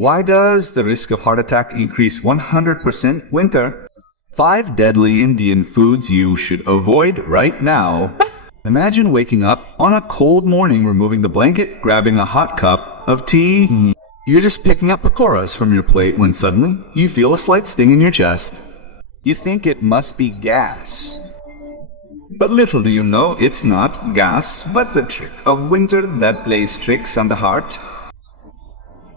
Why does the risk of heart attack increase 100% winter? 5 deadly Indian foods you should avoid right now. Imagine waking up on a cold morning, removing the blanket, grabbing a hot cup of tea. You're just picking up pakoras from your plate when suddenly you feel a slight sting in your chest. You think it must be gas. But little do you know it's not gas, but the trick of winter that plays tricks on the heart.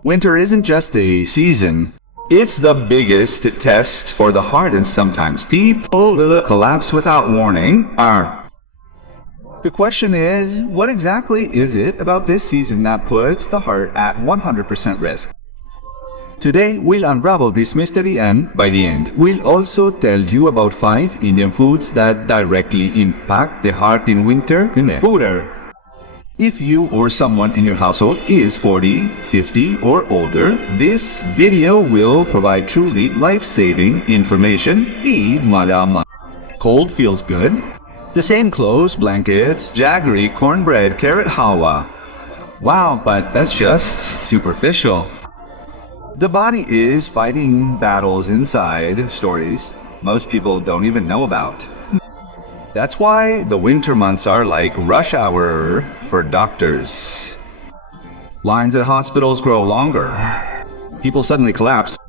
Winter isn't just a season. It's the biggest test for the heart, and sometimes people will collapse without warning. The question is, what exactly is it about this season that puts the heart at 100% risk? Today, we'll unravel this mystery, and by the end, we'll also tell you about 5 Indian foods that directly impact the heart in winter. If you or someone in your household is 40, 50, or older, this video will provide truly life-saving information. Cold feels good. The same clothes, blankets, jaggery, cornbread, carrot halwa. Wow, but that's just superficial. The body is fighting battles inside, stories most people don't even know about. That's why the winter months are like rush hour for doctors. Lines at hospitals grow longer. People suddenly collapse.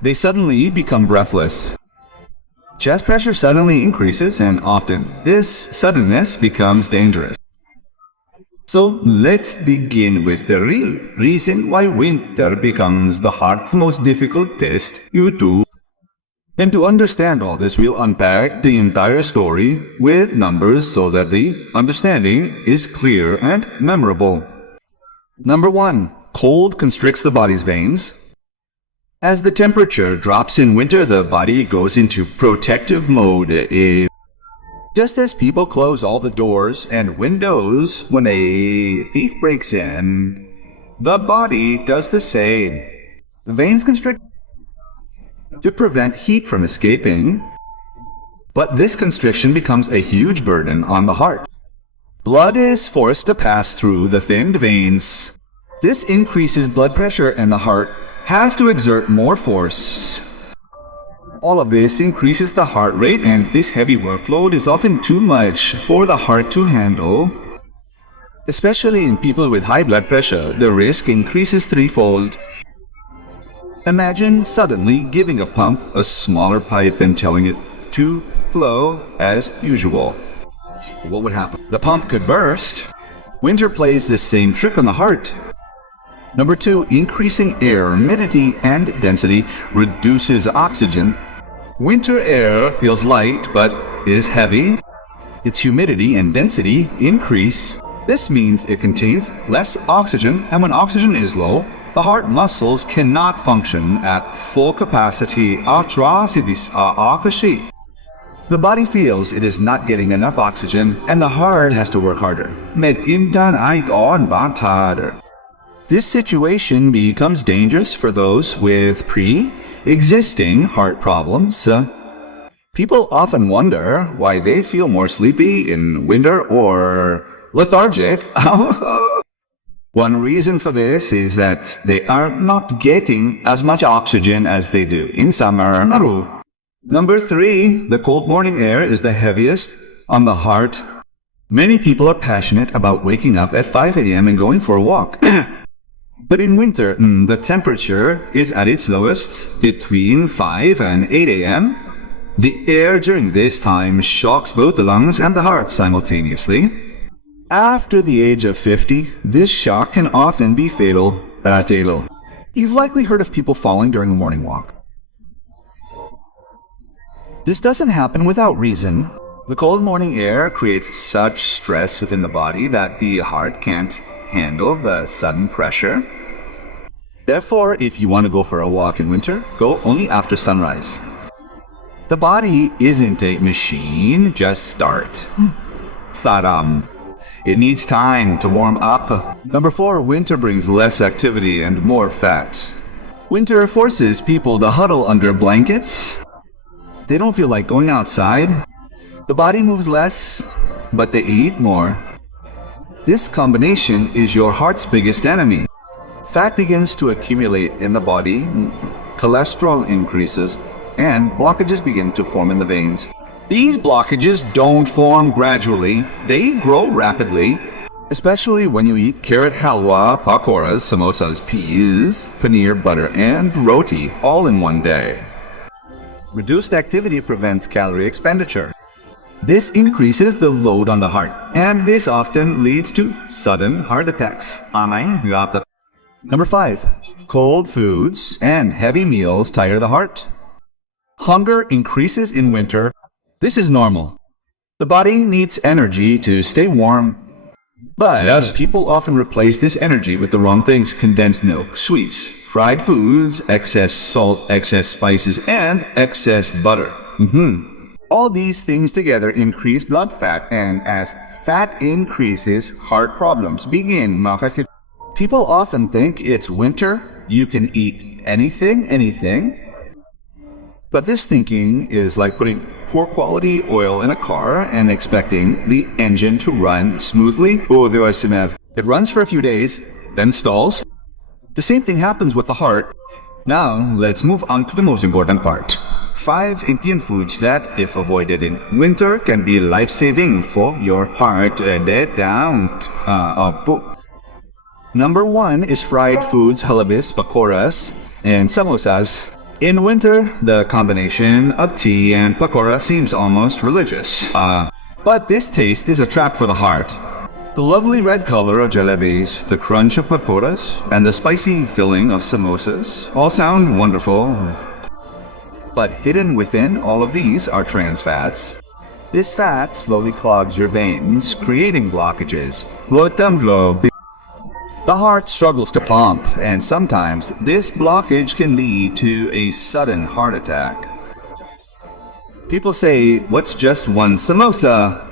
They suddenly become breathless. Chest pressure suddenly increases, and often this suddenness becomes dangerous. So let's begin with the real reason why winter becomes the heart's most difficult test. And to understand all this, we'll unpack the entire story with numbers so that the understanding is clear and memorable. Number 1. Cold constricts the body's veins. As the temperature drops in winter, the body goes into protective mode. Just as people close all the doors and windows when a thief breaks in, the body does the same. The veins constrict to prevent heat from escaping, but this constriction becomes a huge burden on the heart. Blood is forced to pass through the thinned veins. This increases blood pressure, and the heart has to exert more force. All of this increases the heart rate, and this heavy workload is often too much for the heart to handle. Especially in people with high blood pressure, the risk increases threefold. Imagine suddenly giving a pump a smaller pipe and telling it to flow as usual. What would happen? The pump could burst. Winter plays this same trick on the heart. Number 2, increasing air humidity and density reduces oxygen. Winter air feels light but is heavy. Its humidity and density increase. This means it contains less oxygen, and when oxygen is low, the heart muscles cannot function at full capacity. The body feels it is not getting enough oxygen, and the heart has to work harder. This situation becomes dangerous for those with pre-existing heart problems. People often wonder why they feel more sleepy in winter or lethargic. One reason for this is that they are not getting as much oxygen as they do in summer. Number 3, the cold morning air is the heaviest on the heart. Many people are passionate about waking up at 5 a.m. and going for a walk. But in winter, the temperature is at its lowest between 5 and 8 a.m. The air during this time shocks both the lungs and the heart simultaneously. After the age of 50, this shock can often be fatal. You've likely heard of people falling during a morning walk. This doesn't happen without reason. The cold morning air creates such stress within the body that the heart can't handle the sudden pressure. Therefore, if you want to go for a walk in winter, go only after sunrise. The body isn't a machine, just start. It needs time to warm up. Number 4, winter brings less activity and more fat. Winter forces people to huddle under blankets. They don't feel like going outside. The body moves less, but they eat more. This combination is your heart's biggest enemy. Fat begins to accumulate in the body, cholesterol increases, and blockages begin to form in the veins. These blockages don't form gradually, they grow rapidly, especially when you eat carrot halwa, pakoras, samosas, peas, paneer, butter, and roti all in one day. Reduced activity prevents calorie expenditure. This increases the load on the heart, and this often leads to sudden heart attacks. Number 5. Cold foods and heavy meals tire the heart. Hunger increases in winter. This is normal. The body needs energy to stay warm. But people often replace this energy with the wrong things: condensed milk, sweets, fried foods, excess salt, excess spices, and excess butter. All these things together increase blood fat, and as fat increases, heart problems begin. People often think it's winter, you can eat anything. But this thinking is like putting poor quality oil in a car and expecting the engine to run smoothly. It runs for a few days, then stalls. The same thing happens with the heart. Now, let's move on to the most important part. 5 Indian foods that, if avoided in winter, can be life-saving for your heart. Number 1 is fried foods, halabis, pakoras, and samosas. In winter, the combination of tea and pakora seems almost religious. But this taste is a trap for the heart. The lovely red color of jalebis, the crunch of pakoras, and the spicy filling of samosas all sound wonderful. But hidden within all of these are trans fats. This fat slowly clogs your veins, creating blockages. The heart struggles to pump, and sometimes this blockage can lead to a sudden heart attack. People say, what's just one samosa?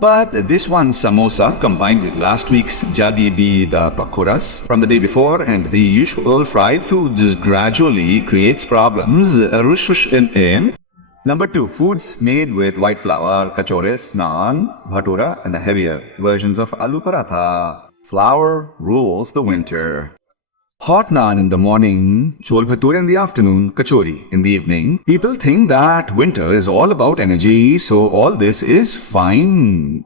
But this one samosa, combined with last week's jalebi, the pakoras from the day before, and the usual fried foods gradually creates problems. Number 2, foods made with white flour, kachores, naan, bhatura, and the heavier versions of aloo paratha. Flour rules the winter. Hot naan in the morning, chol bhature in the afternoon, kachori in the evening. People think that winter is all about energy, so all this is fine.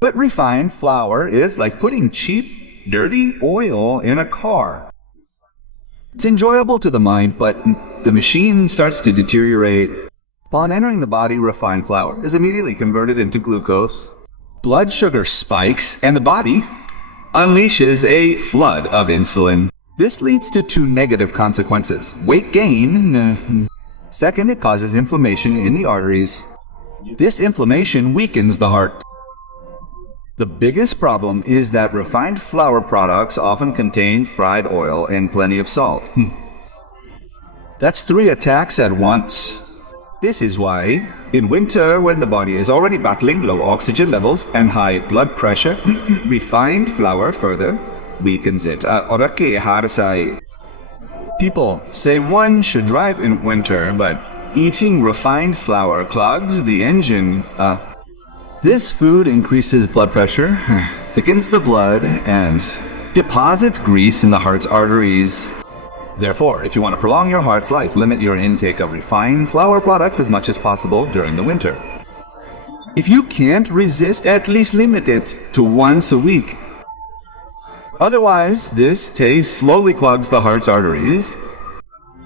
But refined flour is like putting cheap, dirty oil in a car. It's enjoyable to the mind, but the machine starts to deteriorate. Upon entering the body, refined flour is immediately converted into glucose. Blood sugar spikes, and the body unleashes a flood of insulin. This leads to 2 negative consequences: weight gain. Second, it causes inflammation in the arteries. This inflammation weakens the heart. The biggest problem is that refined flour products often contain fried oil and plenty of salt. That's 3 attacks at once. This is why, in winter, when the body is already battling low oxygen levels and high blood pressure, refined flour further weakens it. People say one should drive in winter, but eating refined flour clogs the engine. This food increases blood pressure, thickens the blood, and deposits grease in the heart's arteries. Therefore, if you want to prolong your heart's life, limit your intake of refined flour products as much as possible during the winter. If you can't resist, at least limit it to once a week. Otherwise, this taste slowly clogs the heart's arteries.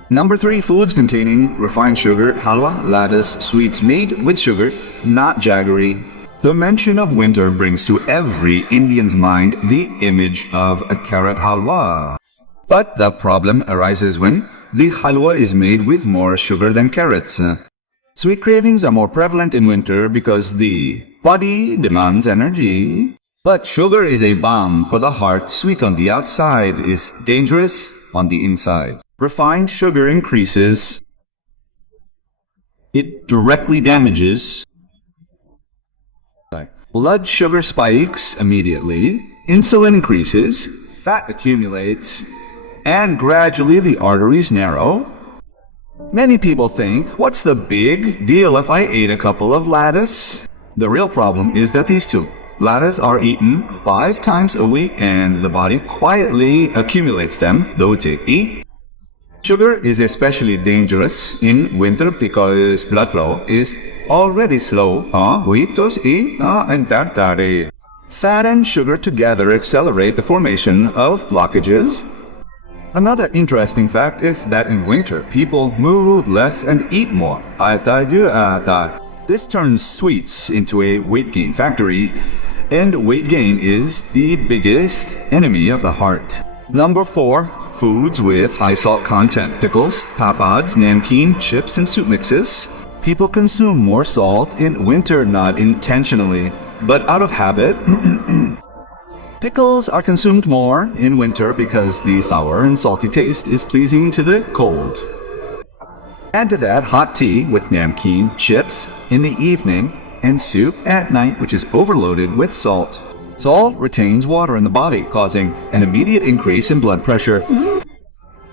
Number 3, foods containing refined sugar, halwa, lattice, sweets made with sugar, not jaggery. The mention of winter brings to every Indian's mind the image of a carrot halwa. But the problem arises when the halwa is made with more sugar than carrots. Sweet cravings are more prevalent in winter because the body demands energy. But sugar is a balm for the heart. Sweet on the outside is dangerous on the inside. Refined sugar increases. It directly damages. Blood sugar spikes immediately. Insulin increases. Fat accumulates. And gradually the arteries narrow. Many people think, what's the big deal if I ate a couple of lattice? The real problem is that these 2, Lattes are eaten 5 times a week and the body quietly accumulates them, though daily. Sugar is especially dangerous in winter because blood flow is already slow. Fat and sugar together accelerate the formation of blockages. Another interesting fact is that in winter, people move less and eat more. This turns sweets into a weight gain factory, and weight gain is the biggest enemy of the heart. Number 4. Foods with high salt content. Pickles, papads, namkeen, chips, and soup mixes. People consume more salt in winter not intentionally, but out of habit. Pickles are consumed more in winter because the sour and salty taste is pleasing to the cold. Add to that hot tea with namkeen, chips in the evening, and soup at night, which is overloaded with salt. Salt retains water in the body, causing an immediate increase in blood pressure.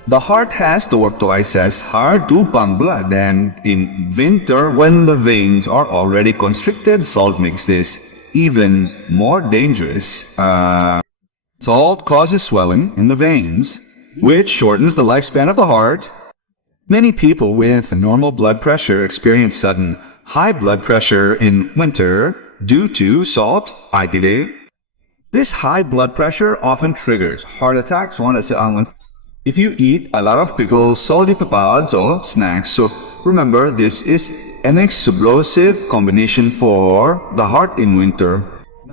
The heart has to work twice as hard to pump blood, and in winter, when the veins are already constricted, salt makes this even more dangerous. Salt causes swelling in the veins, which shortens the lifespan of the heart. Many people with normal blood pressure experience sudden high blood pressure in winter due to salt. This high blood pressure often triggers heart attacks. If you eat a lot of pickles, salty papads, or snacks, so remember this is an explosive combination for the heart in winter.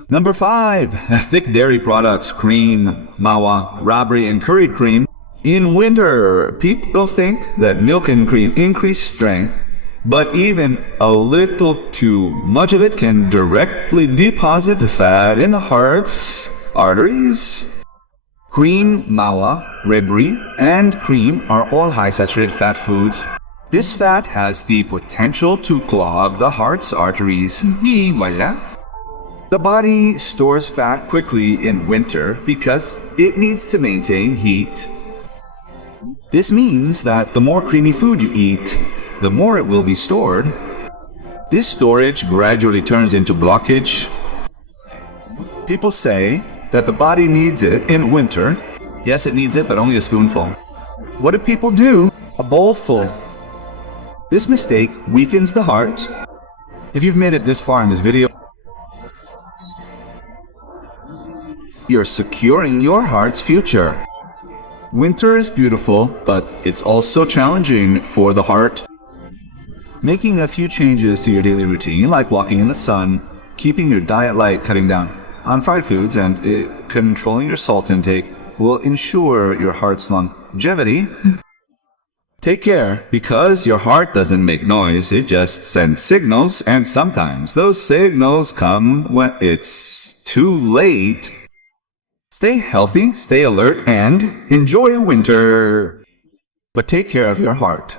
Number 5. Thick dairy products, cream, mawa, rabri, and curried cream. In winter, people think that milk and cream increase strength, but even a little too much of it can directly deposit fat in the heart's arteries. Cream, mawa, rabri, and cream are all high saturated fat foods. This fat has the potential to clog the heart's arteries. The body stores fat quickly in winter because it needs to maintain heat. This means that the more creamy food you eat, the more it will be stored. This storage gradually turns into blockage. People say that the body needs it in winter. Yes, it needs it, but only a spoonful. What do people do? A bowl full. This mistake weakens the heart. If you've made it this far in this video, you're securing your heart's future. Winter is beautiful, but it's also challenging for the heart. Making a few changes to your daily routine, like walking in the sun, keeping your diet light, cutting down on fried foods, and controlling your salt intake, will ensure your heart's longevity. Take care, because your heart doesn't make noise, it just sends signals, and sometimes those signals come when it's too late. Stay healthy, stay alert, and enjoy winter. But take care of your heart.